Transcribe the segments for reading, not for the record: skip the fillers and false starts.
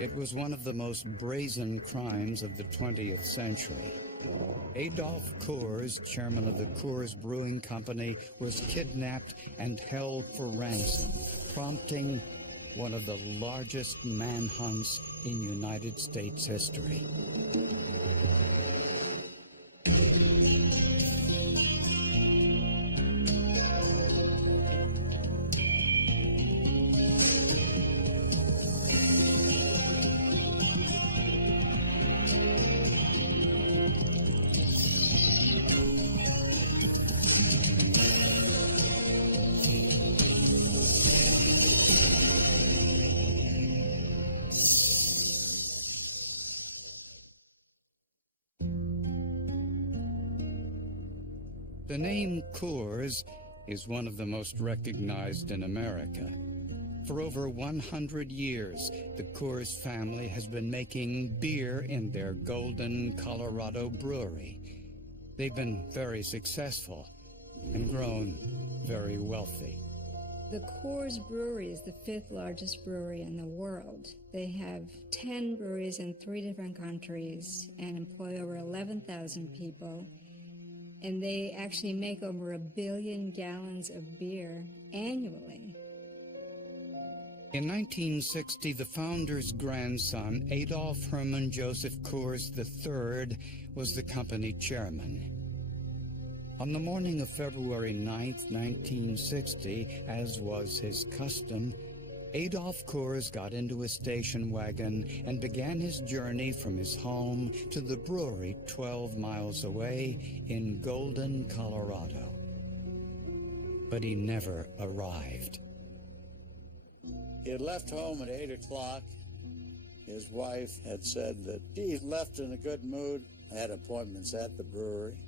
It was one of the most brazen crimes of the 20th century. Adolf Coors, chairman of the Coors Brewing Company, was kidnapped and held for ransom, prompting one of the largest manhunts in United States history. The name Coors is one of the most recognized in America. For over 100 years, the Coors family has been making beer in their Golden, Colorado brewery. They've been very successful and grown very wealthy. The Coors Brewery is the 5th largest brewery in the world. They have 10 breweries in 3 different countries and employ over 11,000 people. And they actually make over 1 billion gallons of beer annually. In 1960, the founder's grandson, Adolf Hermann Joseph Coors III, was the company chairman. On the morning of February 9th, 1960, as was his custom, Adolf Coors got into a station wagon and began his journey from his home to the brewery 12 miles away in Golden, Colorado. But he never arrived. He had left home at 8 o'clock. His wife had said that he left in a good mood, had appointments at the brewery.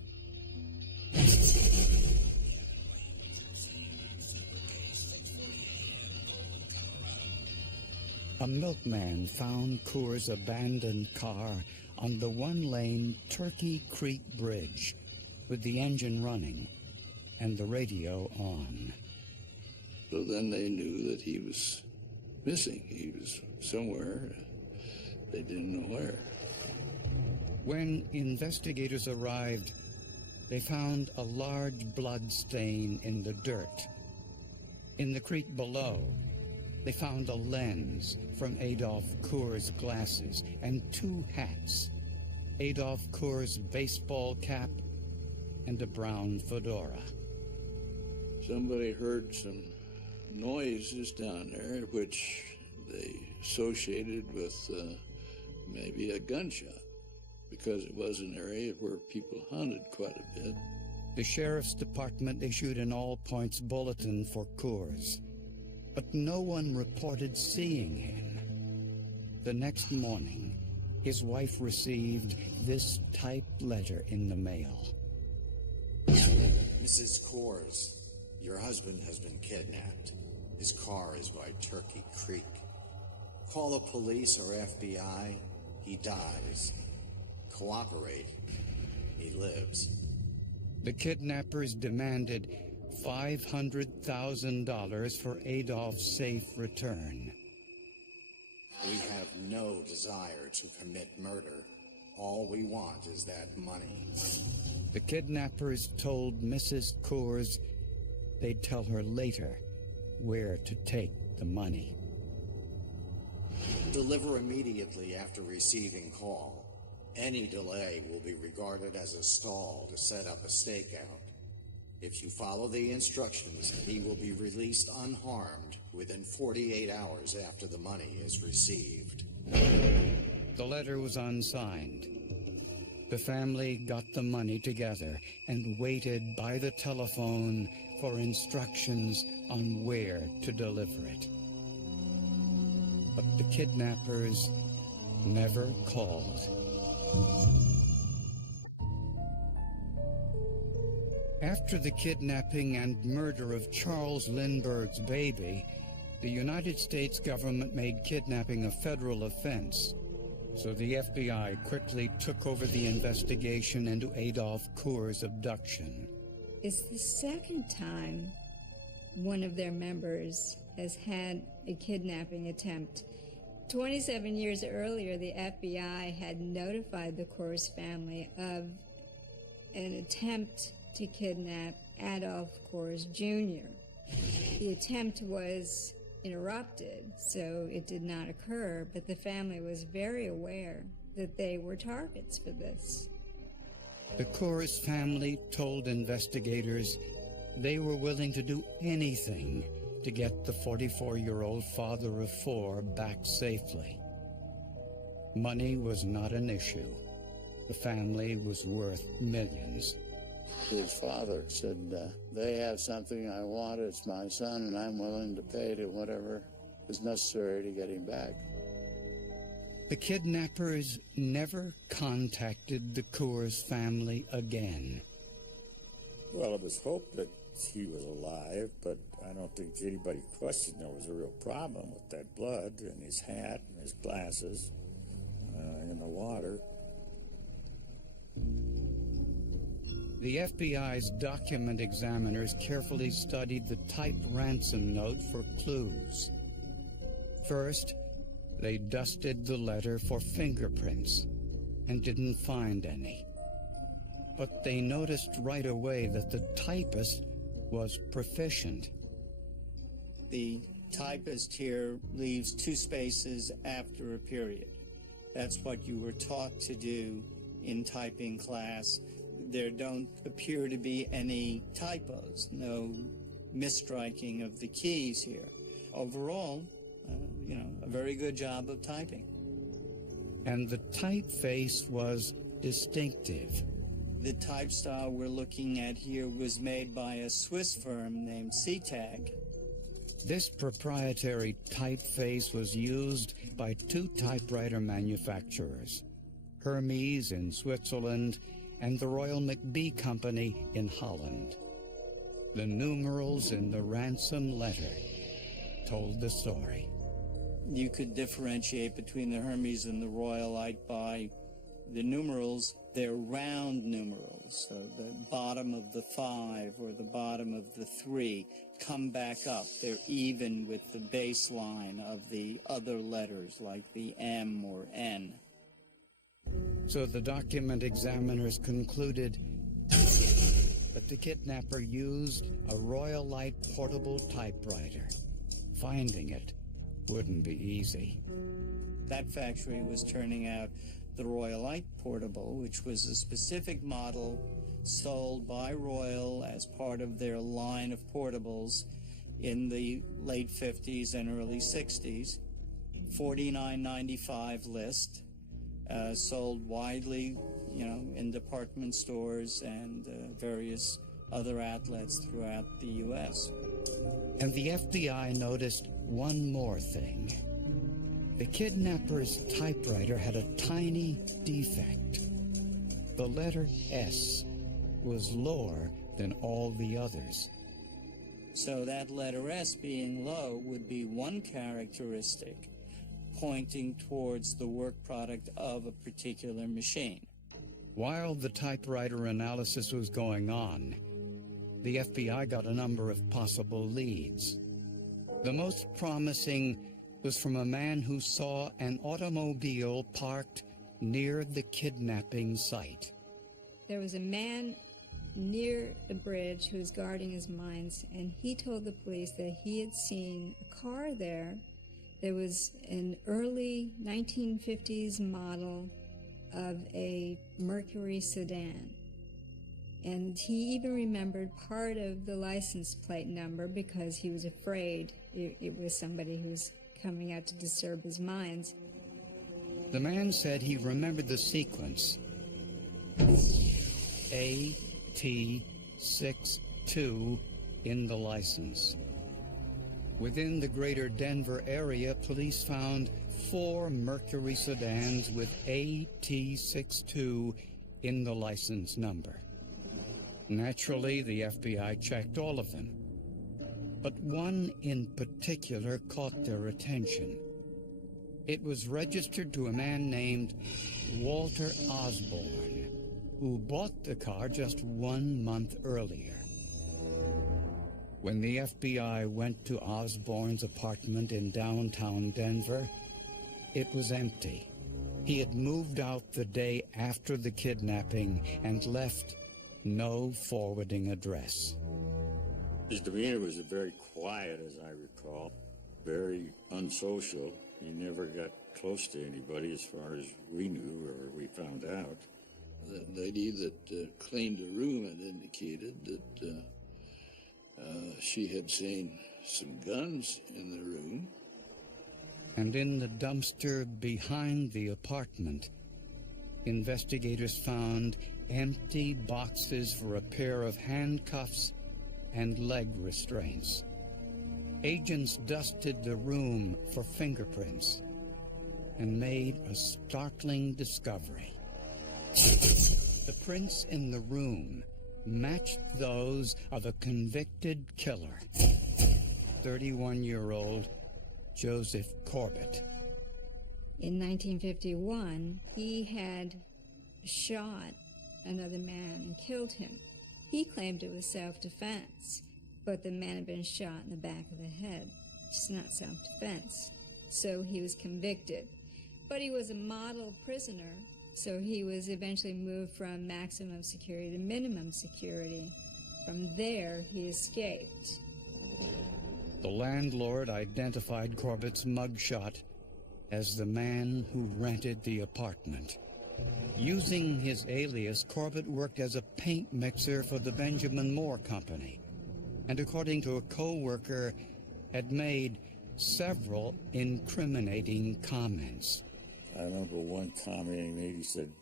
A milkman found Coors' abandoned car on the one-lane Turkey Creek Bridge with the engine running and the radio on. So then they knew that he was missing. He was somewhere. They didn't know where. When investigators arrived, they found a large blood stain in the dirt. In the creek below, they found a lens from Adolf Coors' glasses and 2 hats, Adolf Coors' baseball cap and a brown fedora. Somebody heard some noises down there, which they associated with maybe a gunshot, because it was an area where people hunted quite a bit. The sheriff's department issued an all-points bulletin for Coors, but no one reported seeing him. The next morning, his wife received this typed letter in the mail. Mrs. Coors, your husband has been kidnapped. His car is by Turkey Creek. Call the police or FBI, he dies. Cooperate, he lives. The kidnappers demanded $500,000 for Adolf's safe return. We have no desire to commit murder. All we want is that money. The kidnappers told Mrs. Coors they'd tell her later where to take the money. Deliver immediately after receiving call. Any delay will be regarded as a stall to set up a stakeout. If you follow the instructions, he will be released unharmed within 48 hours after the money is received. The letter was unsigned. The family got the money together and waited by the telephone for instructions on where to deliver it. But the kidnappers never called. After the kidnapping and murder of Charles Lindbergh's baby, the United States government made kidnapping a federal offense. So the FBI quickly took over the investigation into Adolf Coors' abduction. It's the second time one of their members has had a kidnapping attempt 27 years earlier, the FBI had notified the Coors family of an attempt to kidnap Adolf Coors Jr. The attempt was interrupted, so it did not occur, but the family was very aware that they were targets for this. The Coors family told investigators they were willing to do anything to get the 44-year-old father of four back safely. Money was not an issue. The family was worth millions. His father said, they have something I want, it's my son, and I'm willing to pay to whatever is necessary to get him back. The kidnappers never contacted the Coors family again. Well, it was hoped that he was alive, but I don't think anybody questioned there was a real problem with that blood and his hat and his glasses in the water. The FBI's document examiners carefully studied the typed ransom note for clues. First, they dusted the letter for fingerprints and didn't find any. But they noticed right away that the typist was proficient. The typist here leaves 2 spaces after a period. That's what you were taught to do in typing class. There don't appear to be any typos, no misstriking of the keys here. Overall, a very good job of typing. And the typeface was distinctive. The type style we're looking at here was made by a Swiss firm named CTAG. This proprietary typeface was used by 2 typewriter manufacturers, Hermes in Switzerland and the Royal McBee Company in Holland. The numerals in the ransom letter told the story. You could differentiate between the Hermes and the Royalite by the numerals. They're round numerals, so the bottom of the 5 or the bottom of the 3 come back up. They're even with the baseline of the other letters, like the M or N. So the document examiners concluded that the kidnapper used a Royalite portable typewriter. Finding it wouldn't be easy. That factory was turning out the Royalite Portable, which was a specific model sold by Royal as part of their line of portables in the late 50s and early 60s. $49.95 list, sold widely, in department stores and various other outlets throughout the U.S. And the FBI noticed one more thing. The kidnapper's typewriter had a tiny defect. The letter S was lower than all the others. So that letter S being low would be one characteristic pointing towards the work product of a particular machine. While the typewriter analysis was going on, the FBI got a number of possible leads. The most promising was from a man who saw an automobile parked near the kidnapping site. There was a man near the bridge who was guarding his mines, and he told the police that he had seen a car there. There was an early 1950s model of a Mercury sedan. And he even remembered part of the license plate number because he was afraid it was somebody who was coming out to disturb his mines. The man said he remembered the sequence. AT62 in the license. Within the greater Denver area, police found 4 Mercury sedans with AT62 in the license number. Naturally, the FBI checked all of them. But one in particular caught their attention. It was registered to a man named Walter Osborne, who bought the car just 1 month earlier. When the FBI went to Osborne's apartment in downtown Denver, it was empty. He had moved out the day after the kidnapping and left no forwarding address. His demeanor was very quiet, as I recall, very unsocial. He never got close to anybody as far as we knew or we found out. The lady that cleaned the room had indicated that she had seen some guns in the room. And in the dumpster behind the apartment, investigators found empty boxes for a pair of handcuffs and leg restraints. Agents dusted the room for fingerprints and made a startling discovery. The prints in the room matched those of a convicted killer, 31-year-old Joseph Corbett. In 1951, he had shot another man and killed him. He claimed it was self-defense, but the man had been shot in the back of the head. It's not self-defense. So he was convicted. But he was a model prisoner, so he was eventually moved from maximum security to minimum security. From there, he escaped. The landlord identified Corbett's mugshot as the man who rented the apartment. Using his alias, Corbett worked as a paint mixer for the Benjamin Moore Company, and according to a co-worker, had made several incriminating comments. I remember one comment he made. He said,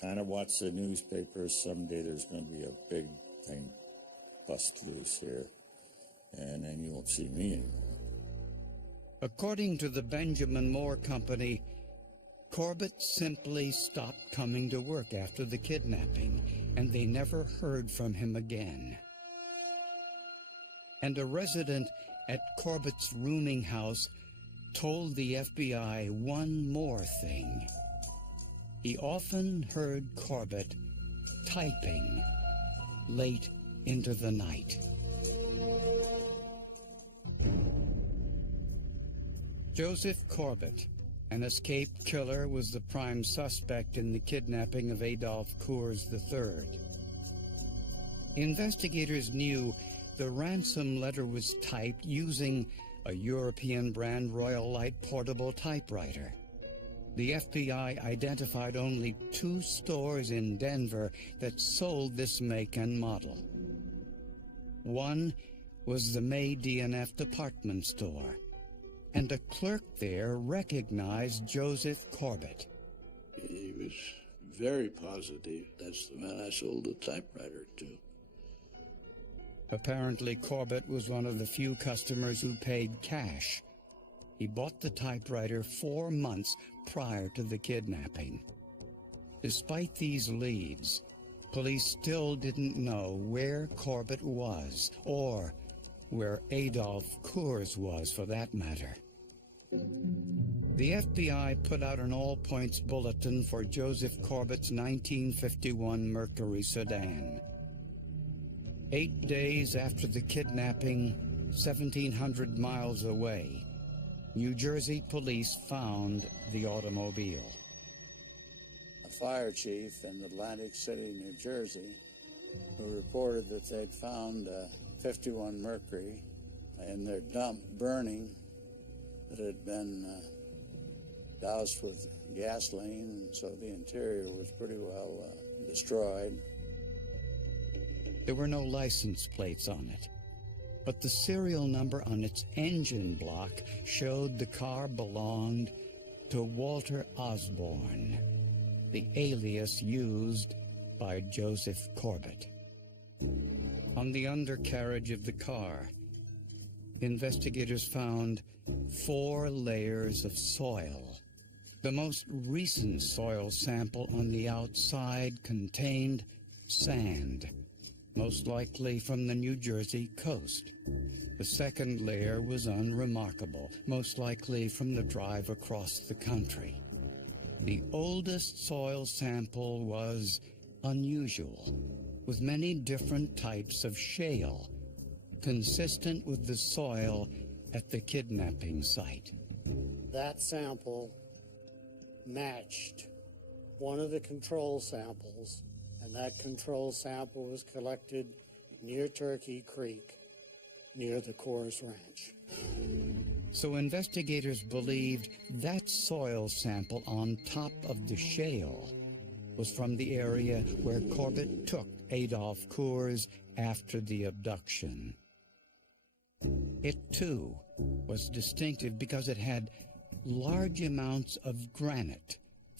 kind of watch the newspapers. Someday there's going to be a big thing bust loose here, and then you won't see me anymore. According to the Benjamin Moore Company, Corbett simply stopped coming to work after the kidnapping, and they never heard from him again. And a resident at Corbett's rooming house told the FBI one more thing. He often heard Corbett typing late into the night. Joseph Corbett, an escaped killer, was the prime suspect in the kidnapping of Adolph Coors III. Investigators knew the ransom letter was typed using a European brand Royal Light portable typewriter. The FBI identified only 2 stores in Denver that sold this make and model. One was the May D&F department store, and a clerk there recognized Joseph Corbett. He was very positive. That's the man I sold the typewriter to. Apparently, Corbett was one of the few customers who paid cash. He bought the typewriter 4 months prior to the kidnapping. Despite these leads, police still didn't know where Corbett was, or where Adolph Coors was, for that matter. The FBI put out an all-points bulletin for Joseph Corbett's 1951 Mercury sedan. 8 days after the kidnapping, 1,700 miles away, New Jersey police found the automobile. A fire chief in Atlantic City, New Jersey, who reported that they'd found a 51 Mercury in their dump burning, that had been doused with gasoline, and so the interior was pretty well destroyed. There were no license plates on it, but the serial number on its engine block showed the car belonged to Walter Osborne, the alias used by Joseph Corbett. On the undercarriage of the car, investigators found 4 layers of soil. The most recent soil sample on the outside contained sand, most likely from the New Jersey coast. The second layer was unremarkable, most likely from the drive across the country. The oldest soil sample was unusual, with many different types of shale, consistent with the soil at the kidnapping site. That sample matched one of the control samples, and that control sample was collected near Turkey Creek, near the Coors Ranch. So investigators believed that soil sample on top of the shale was from the area where Corbett took Adolph Coors after the abduction. It, too, was distinctive because it had large amounts of granite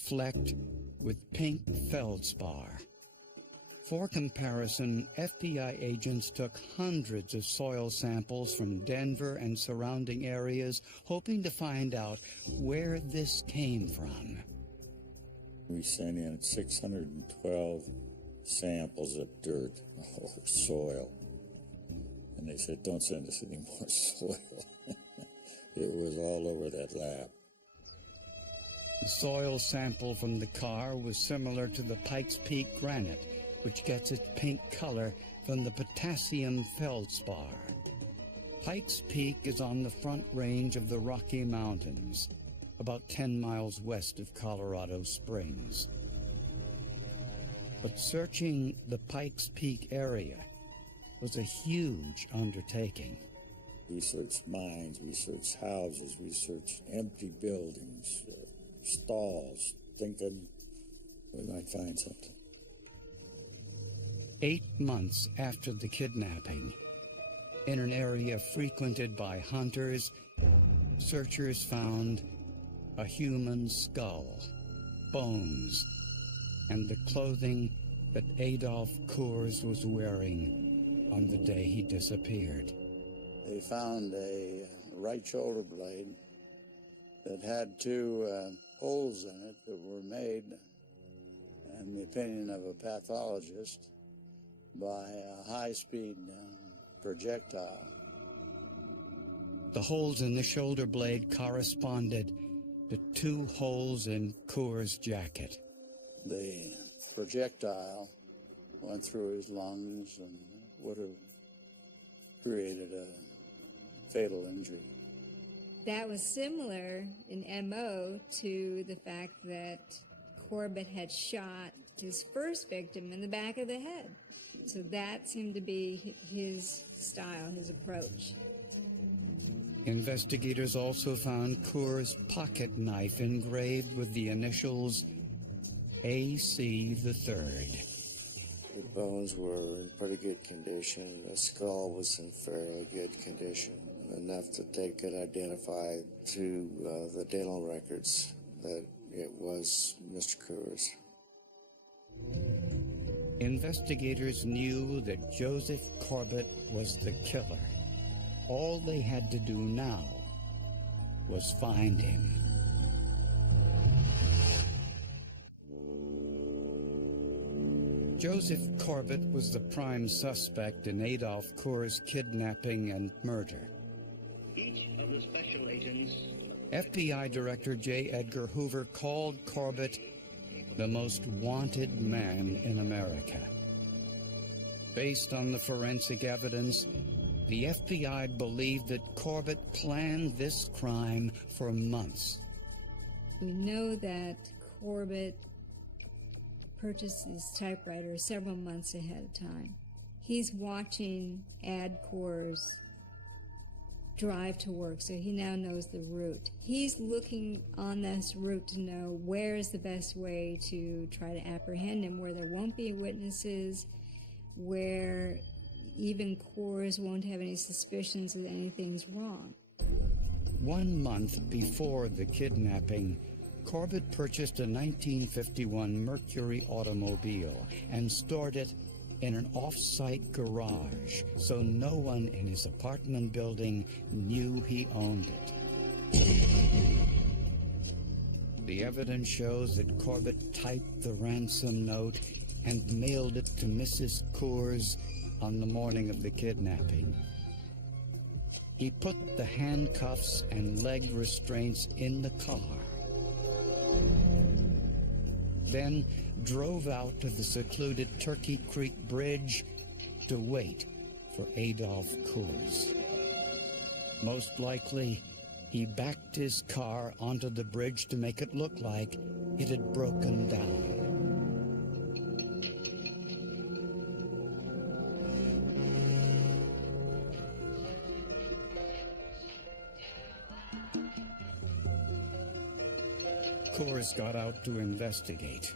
flecked with pink feldspar. For comparison, FBI agents took hundreds of soil samples from Denver and surrounding areas, hoping to find out where this came from. We sent in 612 samples of dirt or soil. And they said, don't send us any more soil. It was all over that lab. The soil sample from the car was similar to the Pikes Peak granite, which gets its pink color from the potassium feldspar. Pikes Peak is on the Front Range of the Rocky Mountains, about 10 miles west of Colorado Springs. But searching the Pikes Peak area was a huge undertaking. We searched mines, we searched houses, we searched empty buildings, stalls, thinking we might find something. 8 months after the kidnapping, in an area frequented by hunters, searchers found a human skull, bones, and the clothing that Adolph Coors was wearing on the day he disappeared. They found a right shoulder blade that had two holes in it that were made, in the opinion of a pathologist, by a high-speed projectile. The holes in the shoulder blade corresponded to 2 holes in Coors' jacket. The projectile went through his lungs and would have created a fatal injury. That was similar in MO to the fact that Corbett had shot his first victim in the back of the head. So that seemed to be his style, his approach. Investigators also found Coors' pocket knife engraved with the initials AC III. The bones were in pretty good condition. The skull was in fairly good condition, enough that they could identify through the dental records that it was Mr. Coors. Investigators knew that Joseph Corbett was the killer. All they had to do now was find him. Joseph Corbett was the prime suspect in Adolph Coors' kidnapping and murder. Each of the special agents... FBI Director J. Edgar Hoover called Corbett the most wanted man in America. Based on the forensic evidence, the FBI believed that Corbett planned this crime for months. We know that Corbett purchased his typewriter several months ahead of time. He's watching Ad Coors drive to work, so he now knows the route. He's looking on this route to know where is the best way to try to apprehend him, where there won't be witnesses, where even Coors won't have any suspicions that anything's wrong. 1 month before the kidnapping, Corbett purchased a 1951 Mercury automobile and stored it in an off-site garage so no one in his apartment building knew he owned it. The evidence shows that Corbett typed the ransom note and mailed it to Mrs. Coors on the morning of the kidnapping. He put the handcuffs and leg restraints in the car, then drove out to the secluded Turkey Creek Bridge to wait for Adolph Coors. Most likely, he backed his car onto the bridge to make it look like it had broken down. Coors got out to investigate.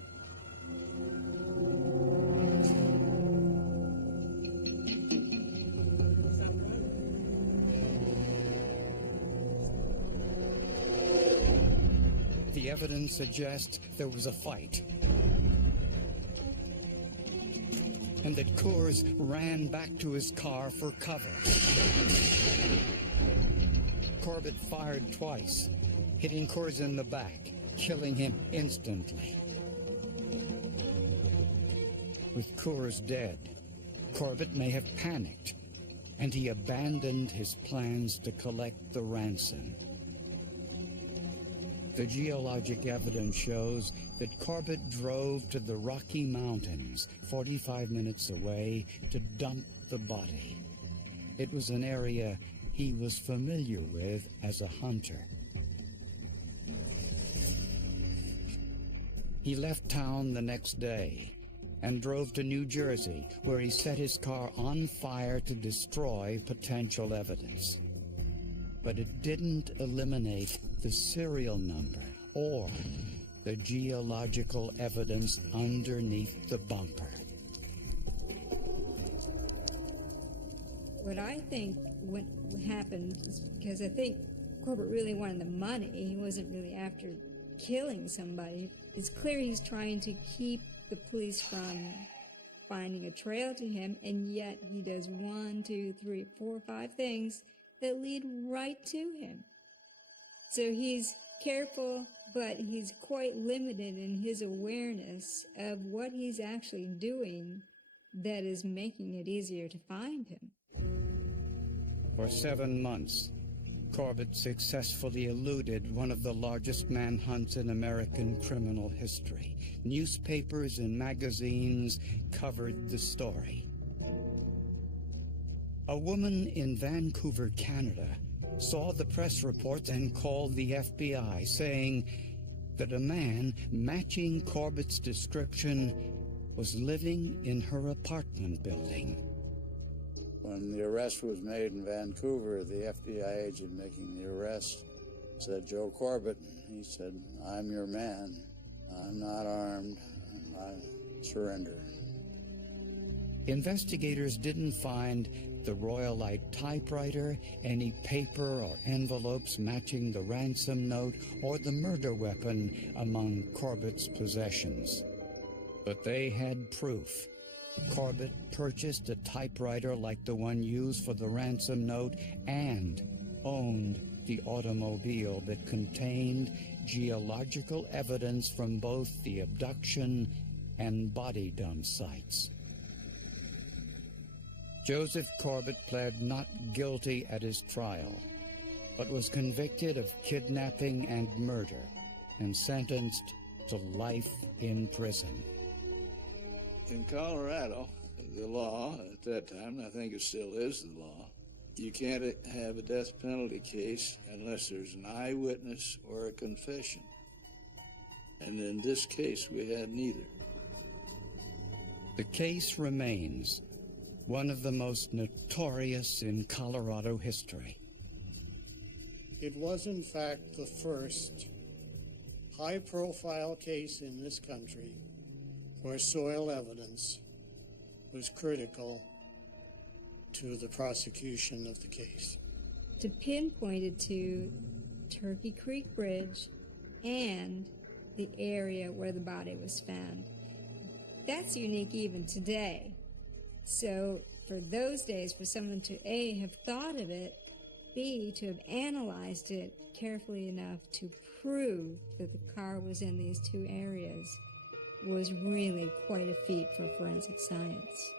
The evidence suggests there was a fight, and that Coors ran back to his car for cover. Corbett fired twice, hitting Coors in the back, killing him instantly. With Coors dead, Corbett may have panicked, and he abandoned his plans to collect the ransom. The geologic evidence shows that Corbett drove to the Rocky Mountains, 45 minutes away, to dump the body. It was an area he was familiar with as a hunter. He left town the next day and drove to New Jersey, where he set his car on fire to destroy potential evidence. But it didn't eliminate the serial number or the geological evidence underneath the bumper. What I think what happened is because I think Corbett really wanted the money. He wasn't really after killing somebody. It's clear he's trying to keep the police from finding a trail to him, and yet he does 1, 2, 3, 4, 5 things that lead right to him. So he's careful, but he's quite limited in his awareness of what he's actually doing that is making it easier to find him. For 7 months, Corbett successfully eluded one of the largest manhunts in American criminal history. Newspapers and magazines covered the story. A woman in Vancouver, Canada, saw the press reports and called the FBI, saying that a man matching Corbett's description was living in her apartment building. When the arrest was made in Vancouver, the FBI agent making the arrest said, "Joe Corbett." He said, "I'm your man. I'm not armed. I surrender." Investigators didn't find the Royalite typewriter, any paper or envelopes matching the ransom note, or the murder weapon among Corbett's possessions. But they had proof. Corbett purchased a typewriter like the one used for the ransom note and owned the automobile that contained geological evidence from both the abduction and body dump sites. Joseph Corbett pled not guilty at his trial, but was convicted of kidnapping and murder and sentenced to life in prison. In Colorado, the law at that time, and I think it still is the law, you can't have a death penalty case unless there's an eyewitness or a confession. And in this case, we had neither. The case remains one of the most notorious in Colorado history. It was, in fact, the first high-profile case in this country where soil evidence was critical to the prosecution of the case. To pinpoint it to Turkey Creek Bridge and the area where the body was found. That's unique even today. So for those days, for someone to A, have thought of it, B, to have analyzed it carefully enough to prove that the car was in these two areas was really quite a feat for forensic science.